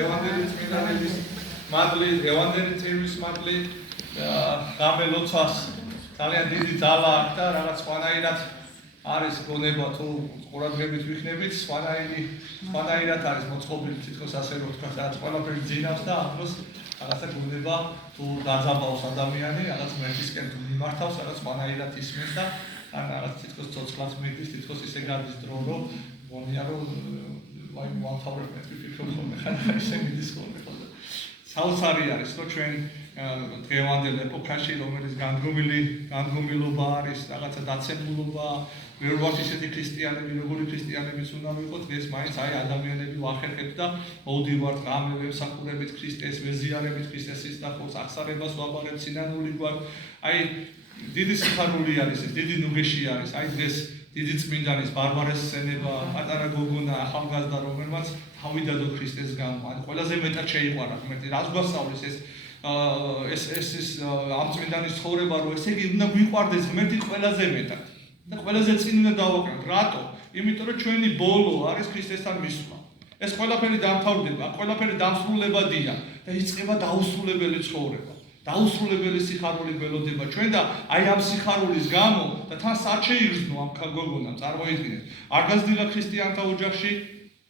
Evanghelis Minarelis Madli, Evanghelis Tevis Madli, Gamelotsas, ძალიან დიდი ძალა აქვს და რაღაც სხვანაირად არის გონება თუ ყურადღებით ვიქნებით, სხვანაირად არის მოწყობილი თითქოს ასე რომ თქვა, რაც ყველაფერი ძინავს და ახლოს რაღაცა გონება თუ დაძაბავს ადამიანი, რაღაც მერტისკენ თუ მიმართავს, რაღაც სხვანაირად ისმის და ან რაღაც თითქოს ცოცხლად მიდის, თითქოს ისე გადის დრო, რომ გონია რომ აი მოახავრებ მეტი ფიქრობ ხოლმე, ხან ისე მიდის ხოლმე. საოცარი არის, რომ ჩვენ დღევანდელ ეპოქაში, რომელიც განდგომილობა არის, რაღაცა დაცემულობა, ვერ ვართ ისეთი ქრისტიანები, როგორი ქრისტიანებიც უნდა ვიყოთ, დღეს მაინც აი ადამიანები ვახერხებთ და მოვდივართ ღამე ვემსახურებით ქრისტეს, ვეზიარებით ქრისტესის და ხოლმე აღსარებას ვაბარებთ, სინანული გვაქვს. აი დიდი სიხარული არის ეს, დიდი ნუგეში არის. აი დღეს დიდი წმინდანის ბარბარეს სცენება, პატარა გოგონა, ახალგაზრდა, რომელმაც თავი დადო ქრისტეს გამო. აი ყველაზე მეტად შეიყვარა ღმერთი. რას გვასწავლის ეს ამ წმინდანის ცხოვრება, რომ ესე იგი უნდა გვიყვარდეს ღმერთი ყველაზე მეტად. და ყველაზე წინ უნდა დავაკრათ. რატო? იმიტომ რომ ჩვენი ბოლო არის ქრისტესთან მისვლა. ეს ყველაფერი დამთავრდება, ყველაფერი დამსრულებადია და იწყება დაუსრულებელი ცხოვრება. დაუსრულებელი სიხარული გველოდება ჩვენ და აი ამ სიხარულის გამო და თან არ შეიგრძნო ამ გოგონამ წარმოიდგინეთ. არ გაზრდილა ქრისტიანთა ოჯახში,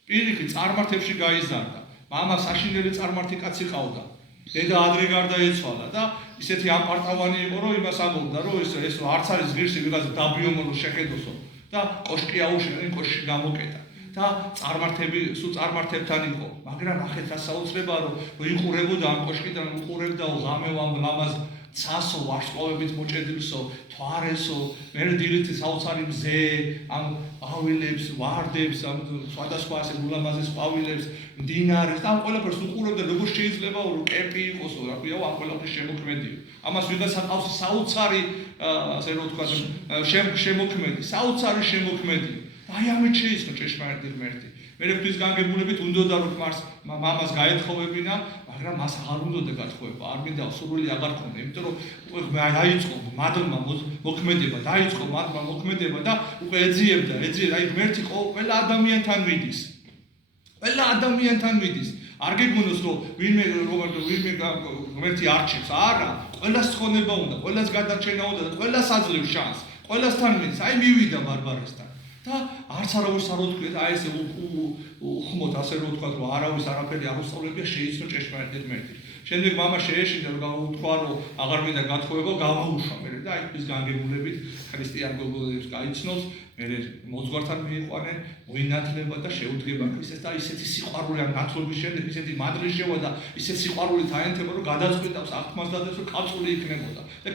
პირიქით წარმართებში გაიზარდა. მამა საშინელი წარმართი კაცი ყავდა. დედა ადრე გარდაეცვალა და ისეთი ამპარტავანი იყო, რომ იმას ამბობდა, რომ ეს არც არის ღირსი ვიღაცა დაბიომო შეხედოსო და კოშკი აუშენა, კოშკი გამოკეტა. და წარმართები სულ წარმართებთან იყო, მაგრამ ახეთ ასაუცრებაა რომ ვიყურებოდა ამ კოშკიდან უყურებდა ღამევ ამ ლამაზ ცასო ვარსკვლავებით მოჭედილსო, თვარესო, მე დილით საოცარი მზე, ამ ყვავილებს, ვარდებს, ამ სხვადასხვა ასე ულამაზეს ყვავილებს, მდინარეს და ამ ყველაფერს უყურებდა, როგორ შეიძლება რომ კემპი იყოსო, რა ქვია, ამ ყველაფრის შემოქმედიო. ამას ვიღაცა ყავს საოცარი, ასე რომ ვთქვა, შემოქმედი, საოცარი შემოქმედი. აი ამით შეიწყო ჭეშმარიტი ღმერთი. მე ფრის განგებულებით უნდოდა რომ მამას გაეთხოვებინა, მაგრამ მას აღარ უნდოდა გათხოვება, არ მინდა სურვილი აღარ ქონდა, იმიტომ რომ უკვე დაიწყო მადლმა მოქმედება, დაიწყო მადლმა მოქმედება და უკვე ეძიებდა, აი ღმერთი ყველა ადამიანთან მიდის. ყველა ადამიანთან მიდის. არ გეგმონოს რომ ვინმე ღმერთი არჩევს, არა, ყველას ცხონება უნდა, ყველას გადარჩენა უნდა და ყველას აძლევს შანსს, ყველასთან მიდის. აი მივიდა ბარბარესთან. და არც არავის არ უთქვიეთ, აი ესე უხმოთ, ასე რომ ვთქვათ, რომ არავის არაფერი არ უსწავლებია, შეიცნო ჭეშმარიტი ღმერთი. შემდეგ მამა შეეშინა, რომ უთქვა, რომ აღარ მინდა გათხოვება, გამოუშვა მე და აი ის განგებულებით ქრისტიან გოგონებს გაიცნობს, მე მოძღვართან მიიყვანენ, მოინათლება და შეუდგება ქრისტეს და ისეთი სიყვარული ამ ნათლობის შემდეგ, ისეთი მადლი შევა და ისეთი სიყვარულით აენთება, რომ გადაწყვიტავს აღთმას დადებს, რომ კაცული იქნებოდა და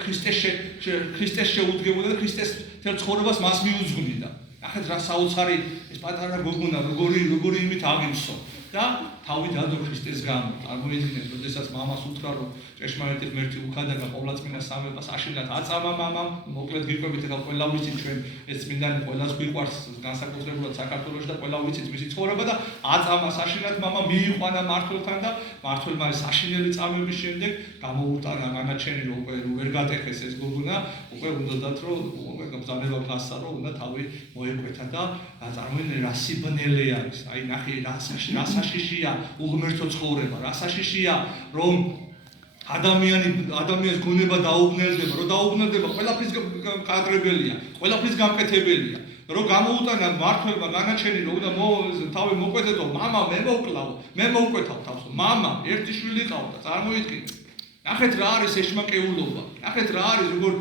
ქრისტეს შეუდგებოდა და ქრისტეს თელ ცხოვრებას მას მიუძღვნიდა. ახეთ რა საოცარი ეს პატარა გოგონა როგორი იმით აღიმსო და თავი დადო ქრისტეს გამო. წარმოიდგინეთ, როდესაც მამას უთხრა, რომ ჭეშმარიტი ღმერთი უხადაგა ყოვლადწმინდა სამებას აშენად აწამა მამამ, მოკლედ გიყვებით ახლა ყველა ვიცით ჩვენ ეს წმინდანი ყველას გვიყვარს განსაკუთრებულად საქართველოში და ყველა ვიცით მისი ცხოვრება და აწამას აშენად მამა მიიყვანა მართლთან და მართლმა ეს საშინელი წამების შემდეგ გამოუტანა განაჩენი რომ უკვე ვერ გატეხეს ეს გოგონა, უკვე უნდათ რომ უკვე ბრძანება გასცა რომ უნდა თავი მოეკვეთა და წარმოიდგინე რა სიბნელე არის. აი ნახე რა საშიშია უღმერთო ცხოვრება, რა საშიშია რომ ადამიანის გონება დაუბნელდება, რომ დაუბნელდება ყველაფრის კადრებელია, ყველაფრის გამკეთებელია. რომ გამოუტანა მართლმა განაჩენი რომ უნდა თავი მოკვეთეთო, მამა მე მოვკლავო, მე მოვკვეთავ თავს, მამა ერთი შვილი ყავდა, წარმოიდგინე. ნახეთ რა არის ეშმაკეულობა, ნახეთ რა არის როგორ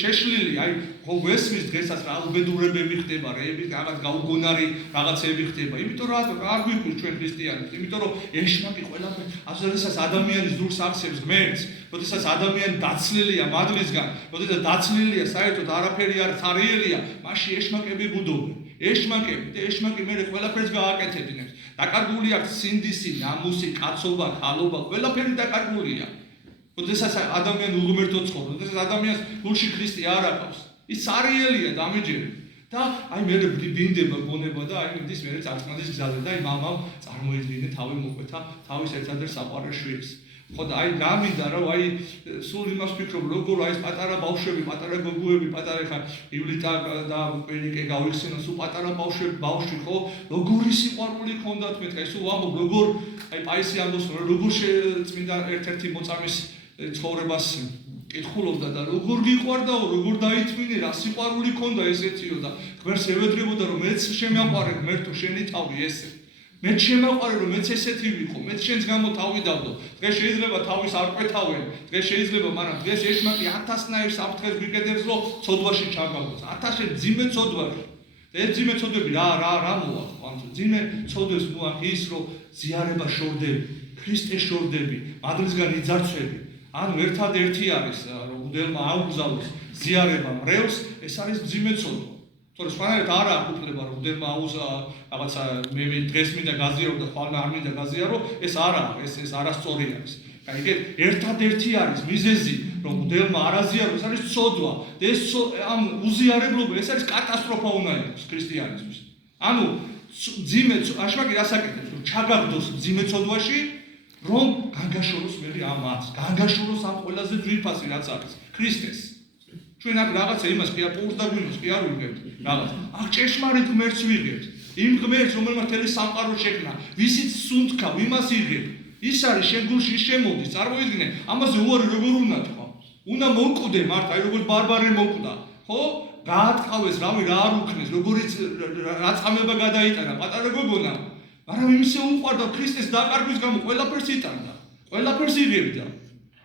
შეშლილი, აი გვესმის დღესაც რა უბედურებები ხდება, რაღაც გაუგონარი რაღაცები ხდება, იმიტომ რომ არ გვიყვარს ჩვენ ქრისტიანებს, იმიტომ რომ ეშმაკი ყველაფერი, ასეთაც ადამიანის ზურგს აქცევს ღმერთს, როდესაც ადამიანი დაცლილია მადლისგან, როდესაც დაცლილია საერთოდ არაფერი არ წარიელია, მაშინ ეშმაკები ბუდობენ. ეშმაკი მე ყველაფერს გააკეთებინებს. დაკარგული აქვს სინდისი, ნამუსი, კაცობა, ხალობა, ყველაფერი დაკარგულია. როდესაც ადამიანი უღმერთო ცხოვრობს, როდესაც ადამიანს გულში ქრისტე არ აყავს, ის სარიელია დამეჯერე. და აი მე დინდება გონება და აი მიდის მე წარწმენდის გზაზე და აი მამამ წარმოიდგინე თავი მოკვეთა თავის ერთადერთ საყვარელ შვილს. ხო და აი გამინდა რომ აი სულ იმას ვფიქრობ როგორ აი ეს პატარა ბავშვები, პატარა გოგოები, პატარა ხა ივლიტა და პერიკე გავიხსენო სულ პატარა ბავშვი ხო როგორი სიყვარული ჰქონდათ მეთქა სულ ვამბობ როგორ აი პაისი ამბობს როგორ წმინდა ერთ-ერთი მოწამის ცხოვრებას კითხულობდა და როგორ გიყვარდაო, როგორ დაითმინე, რა სიყვარული ჰქონდა ესეთიო და ღმერთს ევედრებოდა რომ მეც შემაყვარე ღმერთო შენი თავი ესე. მეც შემაყვარე რომ მეც ესეთი ვიყო, მეც შენს გამო თავი დავდო. დღეს შეიძლება თავის არ ყვეთავენ, დღეს შეიძლება, მაგრამ დღეს ეშმაკი 1000-ნაირ საფრთხეს ვიყედებს რომ ცოდვაში ჩაგავდეს. 1000 ძიმე ცოდვაში. ეს ძიმე ცოდვები რა მოაქვს, ანუ ძიმე ცოდვებს მოაქვს ის რომ ზიარება შორდები, ქრისტეს შორდები, მადლისგან იძარცვები. ანუ ერთადერთი არის რომ უდელმა აუგზავნოს ზიარება მრევლს, ეს არის ძიმე ცოდვა. თორე სხვანაირად არ აქვს უფლება რომ უდელმა რაღაცა მე დღეს მინდა გაზიარო და ხვალ არ მინდა გაზიარო, ეს არა, ეს არასწორი არის. კაიგეთ, ერთადერთი არის მიზეზი რომ უდელმა არ აზიარო, ეს არის ცოდვა. და ეს ამ უზიარებლობა, ეს არის კატასტროფა უნდა იყოს ქრისტიანიზმის. ანუ ძიმე აშმაკი რასაკეთებს, რომ ჩაგაგდოს ძიმე ცოდვაში რომ განგაშოროს მე ამას, განგაშოროს ამ ყველაზე ძვირფასი რაც არის, ქრისტეს. ჩვენ აქ რაღაცა იმას კი არ პურს და გვინოს კი არ ვიგებთ, რაღაც. აქ ჭეშმარიტ ღმერთს ვიგებთ. იმ ღმერთს, რომელმაც მთელი სამყარო შექმნა, ვისიც სუნთქავ, იმას იღებ. ის არის შენ გულში შემოდის, წარმოიდგინე, ამაზე უარი როგორ უნდა თქვა? უნდა მოვკვდე მართ, აი როგორც ბარბარე მოვკვდა, ხო? გაატყავეს, რავი, რა არ უქნეს, როგორიც რა წამება გადაიტანა პატარა გოგონა. მაგრამ იმისე უყვარდა ქრისტეს დაკარგვის გამო ყველაფერს იტანდა, ყველაფერს იღებდა.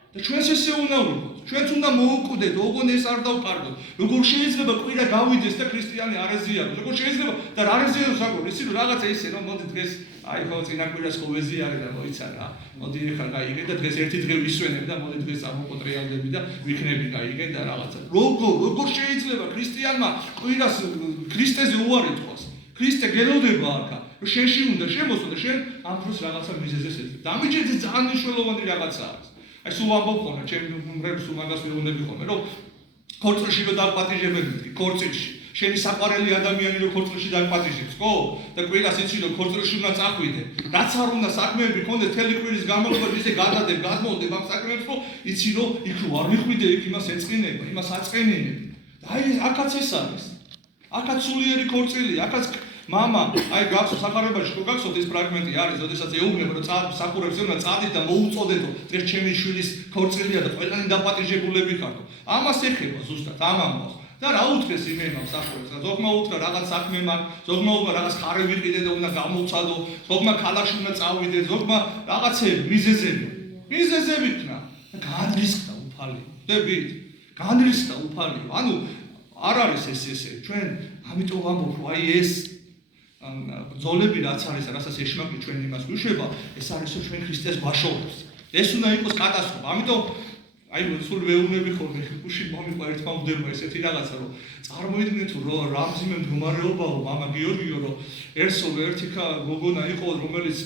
და ჩვენს ესე უნდა ვიყოთ, ჩვენც უნდა მოვკვდეთ, ოღონ ეს არ დავკარგოთ. როგორ შეიძლება კვირა გავიდეს და ქრისტიანი არ ეზიაროს, როგორ შეიძლება და რა ეზიაროს აგორ, ისი რომ რაღაცა ისე რომ მოდი დღეს აი ხო წინა კვირას ხო ეზიარე და მოიცა რა. მოდი ხა გაიგე და დღეს ერთი დღე ვისვენებ და მოდი დღეს ამოყოთ რეალები და ვიქნები გაიგე და რაღაცა. როგორ შეიძლება ქრისტიანმა კვირას ქრისტეზე უარი თქვას? ქრისტე გელოდება აქა. შენში უნდა შემოსო და შენ ამ დროს რაღაცა მიზეზეს ეძებ. დამიჯერდი ძალიან მნიშვნელოვანი რაღაცა არის. აი სულ ამბობ ხოლმე, ჩემ მრევლს სულ მაგას ვეუბნები ხოლმე, რომ ქორწილში რომ დაგპატიჟებდი, ქორწილში. შენი საყვარელი ადამიანი რომ ქორწილში დაგპატიჟებს, ხო? და კვირას იცი რომ ქორწილში უნდა წახვიდე. რაც არ უნდა საქმეები ქონდეს თელი კვირის განმავლობაში ისე გადადებ, გადმოვდებ ამ საქმეებს, რომ იცი რომ იქ რო არ მიხვიდე, იქ იმას ეწყინება, იმას აწყენინებ. და აი აქაც ეს არის. აქაც სულიერი ქორწილია, აქაც მამა, აი გახსოვს სახარებაში თუ გახსოვთ ეს ფრაგმენტი არის, როდესაც ეუბნება რომ სახურებს ეუბნება წადით და მოუწოდეთო, დღეს ჩემი შვილის ქორწილია და ყველანი დაპატიჟებულები ხართ. ამას ეხება ზუსტად ამ ამბავს. და რა უთხრეს იმენა სახურებს? ზოგმა უთხრა რაღაც საქმე მაქვს, ზოგმა უთხრა რაღაც ხარე ვიყიდე და უნდა გამოვცადო, ზოგმა ქალაქში უნდა წავიდე, ზოგმა რაღაცები, მიზეზები ქნა. და განრისხდა უფალი. ხდებით? განრისხდა უფალი. ანუ არ არის ესე. ჩვენ ამიტომ ვამბობ რომ აი ეს ბრძოლები რაც არის, რასაც ეშმაკი ჩვენ იმას გვიშვება, ეს არის რომ ჩვენ ქრისტეს გვაშორებს. ეს უნდა იყოს კატასტროფა. ამიტომ აი სულ ვეუბნები ხოლმე, გუში მომიყვა ერთმა უდელმა ესეთი რაღაცა, რომ წარმოიდგინეთ რომ რა მძიმე მდგომარეობაო მამა გიორგიო, რომ ერთი გოგონა იყო, რომელიც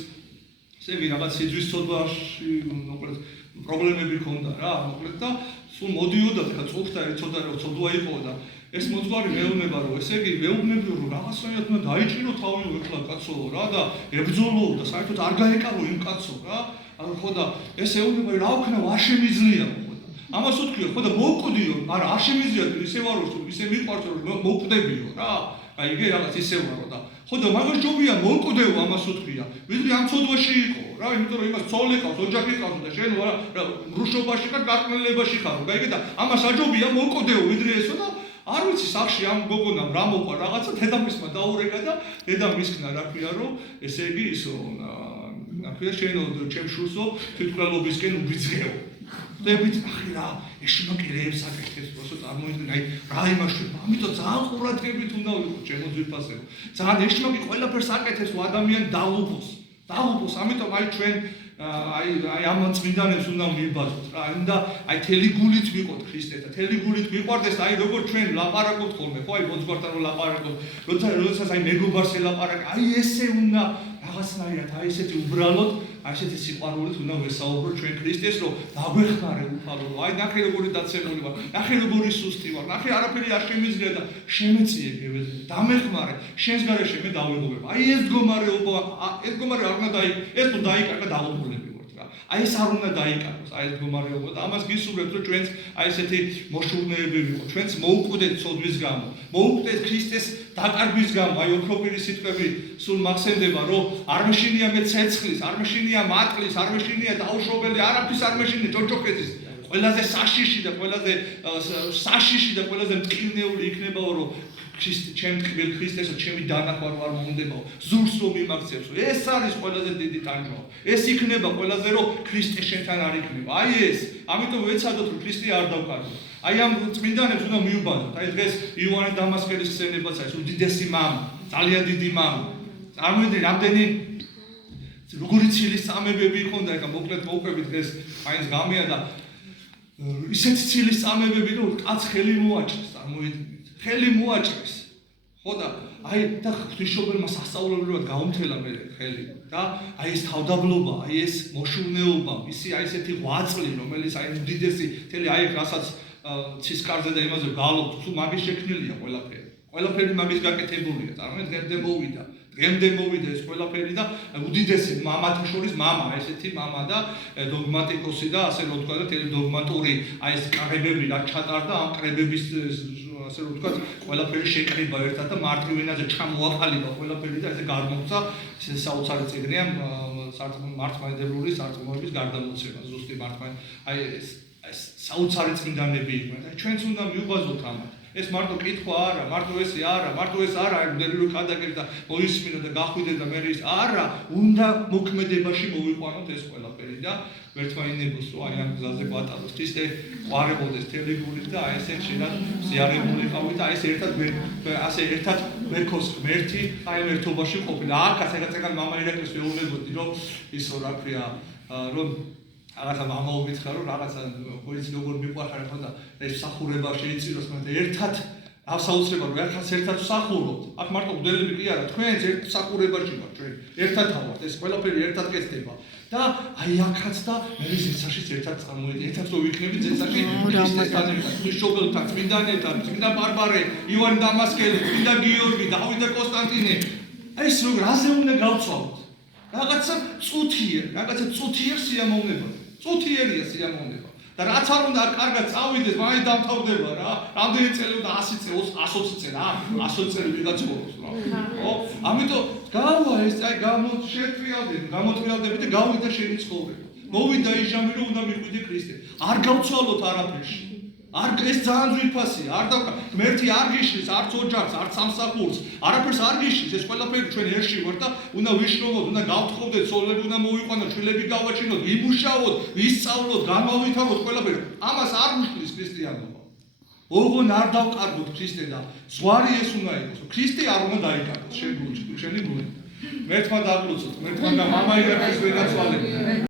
ესე იგი რაღაც სიძვის ცოდვაში, მოკლედ პრობლემები ჰქონდა რა, მოკლედ და სულ მოდიოდა და წუხდა ეცოდა რომ ცოდვა იყო და ეს მოძღვარი მეუბნება რომ ესე იგი მეუბნები რომ რაღაცნაირად უნდა დაიჭირო თავი ეხლა კაცო რა და ებრძოლო და საერთოდ არ გაეკარო იმ კაცო რა ხო და ეს ეუბნება რა ვქნა არ შემიძლია ხო და ამას უთქვიო ხო და მოვკვდიო არა არ შემიძლია ისე ვარო ისე მიყვარს რომ მოვკვდებიო რა აი იგი რაღაც ისე ვარო და ხო და მაგას ჯობია მოვკვდეო ამას უთქვია ვიდრე ამ ცოდვაში იყო რა იმიტომ რომ იმას ცოლი ყავს ოჯახი ყავს და შენ რა რუშობაში ხარ გარყვნილებაში ხარ გაიგე და ამას აჯობია მოვკვდეო ვიდრე ესო და არ ვიცი სახში ამ გოგონამ რა მოყვა რაღაცა დედამისმა დაურეკა და დედამ ისქნა რა ქვია რომ ესე იგი ისო რა ქვია შენ ჩემ შულსო თვითმკვლელობისკენ უბიძღეო დებით ახი რა ეშმაკი რეებს აკეთებს პროსო წარმოიდგინე აი რა იმაშვება ამიტომ ძალიან ყურადღებით უნდა ვიყო ჩემო ძვირფასებო ძალიან ეშმაკი ყველაფერს აკეთებს რომ ადამიანი დაალუბოს ამიტომ აი ჩვენ აი ამ წმინდანებს უნდა მიბაზოთ რა უნდა აი თელი გულით ვიყოთ ქრისტესთან თელი გულით ვიყვარდეს აი როგორ ჩვენ ლაპარაკობთ ხოლმე ხო აი მოძღვართან რომ ლაპარაკობთ როდესაც აი მეგობარს ელაპარაკე აი ესე უნდა რაღაცნაირად აი ესეთი უბრალოდ აი ესეთი სიყვარულით უნდა ვესაუბროთ ჩვენ ქრისტეს რომ დაგვეხმარე უფალო რომ აი ნახე როგორი დაცემული ვარ ნახე როგორი სუსტი ვარ ნახე არაფერი არ შემიძლია და შემეწიე გევეძე დამეხმარე შენს გარეშე მე დავიღობებ აი ეს მდგომარეობა არ უნდა ეს თუ დაიკარგა დაუბრუნები ვართ რა აი ეს არ უნდა დაიკარგოს, აი ეს მდგომარეობა და ამას გისურვებთ, რომ ჩვენც აი ესეთი მოშურნეები ვიყოთ, ჩვენც მოუკვდეთ ცოდვის გამო, მოუკვდეთ ქრისტეს დაკარგვის გამო, აი ოქროპირი სიტყვები სულ მახსენდება, რომ არ მეშინია მე ცეცხლის, არ მეშინია მატყლის, არ მეშინია დაუშვებელი, არაფრის არ მეშინია ჭოჭოხეთის. ყველაზე საშიში და ყველაზე საშიში და ყველაზე მტკივნეული იქნებაო, რომ ჩემ ტკბილ ქრისტესო, ჩემი დანახვარ ვარ მომდებაო, ზურს რომ მიმაქცევსო. ეს არის ყველაზე დიდი ტანჯვა. ეს იქნება ყველაზე, რომ ქრისტე შენთან არ იქნება. აი ეს, ამიტომ ვეცადოთ, რომ ქრისტე არ დავკარგოთ. აი ამ წმინდანებს უნდა მიუბადოთ. აი დღეს იოანე დამასკელის ხსენებაც არის, უდიდესი მამა, ძალიან დიდი მამა. წარმოიდგინე, რამდენი როგორი ცილის წამებები იქონდა, ეხლა მოკლედ მოვყვებით დღეს მაინც გამია და ისეთ ცილის წამებები, რომ კაც ხელი მოაჭრეს, წარმოიდგინეთ, ხელი მოაჭრეს. ხო და აი და ღვთისმშობელმა სასწაულებრივად გაუმთელა მე ხელი და აი ეს თავდაბლობა, აი ეს მოშურნეობა, ისი აი ესეთი ღვაწლი, რომელიც აი უდიდესი მთელი აი რასაც ცისკარზე და იმაზე გალობთ, თუ მაგის შექმნილია ყველაფერი. ყველაფერი მაგის გაკეთებულია, წარმოიდგინეთ, დღემდე მოვიდა ეს ყველაფერი და უდიდესი მამათა შორის მამა, ესეთი მამა და დოგმატიკოსი და ასე რომ ვთქვა და თელი დოგმატური აი ეს კრებები რაც ჩატარდა ამ კრებების ასე რომ ვთქვა ყველაფერი შეკრიბა ერთად და მარტივ ენაზე ჩამოაყალიბა ყველაფერი და ესე გარმოხდა ეს საოცარი წიგნია მართლმადიდებლური სარწმუნოების გარდამოცემა ზუსტი აი ეს საოცარი წმინდანები იყვნენ და ჩვენც უნდა მიუბაზოთ ამათ. ეს მარტო კითხვა არა, მარტო ეს არა, აი მდელური კადაკები და მოისმინო და გახვიდე და მე ის არა, უნდა მოქმედებაში მოვიყვანოთ ეს ყველაფერი და ვერთმაინებოს რომ აი ამ გზაზე გვატაროს. ქრისტე ყვარებოდეს თელი გულით და აი ესე შეიძლება ზიარებულიყავით და აი ეს ერთად ვექოს ღმერთი, აი ერთობაში ყოფილა. აქაც ეგ მამა ირაკლის ვეუბნებოდი რომ ისო რა ქვია, რომ რაღაცა მამა უმითხრა რომ რაღაცა ყოველთვის როგორ მიყვარხარ ხო და ეს მსახურება შეიწიროს მაგრამ ერთად ავსაუცრებლად რომ ახაც ერთად ვსახურობთ. აქ მარტო გდელები კი არა, თქვენც ერთ მსახურებაში ვართ ჩვენ. ერთად ავართ, ეს ყველაფერი ერთად კეთდება. და აი აქაც და მე ზეცაშიც ერთად წამოვიდი. ერთად რო ვიქნები ზეცაში ქრისტესთან ერთად, ღვთისმშობელთან, წმინდანებთან, წმინდა ბარბარე, იოანე დამასკელი, წმინდა გიორგი, დავით და კონსტანტინე. აი ეს რაზე უნდა გავცვალოთ? რაღაცა წუთიერ სიამოვნება. წუთიერია სიამოვნება. და რაც არ უნდა კარგად წავიდეს, მაინც დამთავრდება რა. რამდენი წელი უნდა 100 წელი, 120 წელი, 100 წელი ვიღაც მოყავს რა. ხო? ამიტომ გავა ეს აი გამოტრიალდები და გავიდა შენი ცხოვრება. მოვიდა ის ჟამი რომ უნდა მიყვიდე ქრისტე. არ გავცვალოთ არაფერში. არ ეს ძალიან ძვირფასია. არ დავკა ღმერთი არ გიშლის, არც ოჯახს, არც სამსახურს, არაფერს არ გიშლის. ეს ყველაფერი ჩვენ ერთში ვართ და უნდა ვიშრობოთ, უნდა გავთხოვდეთ, სოლები უნდა მოვიყვანოთ, შვილები გავაჩინოთ, ვიმუშაოთ, ვისწავლოთ, განმავითაროთ ყველაფერი. ამას არ უშლის ქრისტიანობა. ოღონ არ დავკარგოთ ქრისტე და ზღვარი ეს უნდა იყოს. ქრისტე არ უნდა დაიკარგოს შენი გული. მერთმა დაგლოცოთ, მერთმა და მამა ირაკლის ვენაცვალებთ.